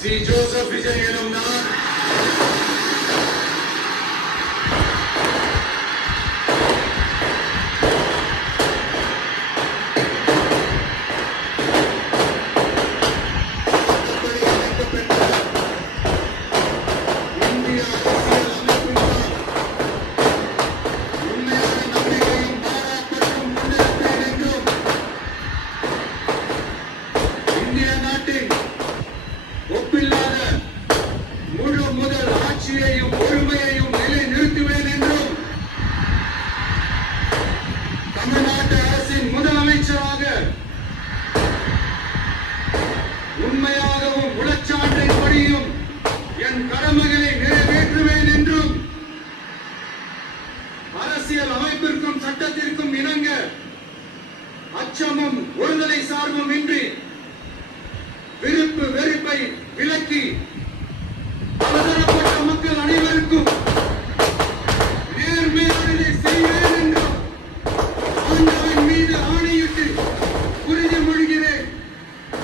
C Joseph Vijay எனும் நான் உண்மையாகவும் உளச்சான்றின்படியும் என் கடமைகளை நிறைவேற்றுவேன் என்றும் அரசியல் அமைப்பிற்கும் சட்டத்திற்கும் இணங்க அச்சமும் ஒருதலை சார்பும் இன்றி விருப்பு வெறுப்பை விலக்கி பலதரப்பட்ட மக்கள் அனைவருக்கும் நேர்மையானதை செய்வேன் என்றும் ஆண்டவன் மீது ஆணையிட்டு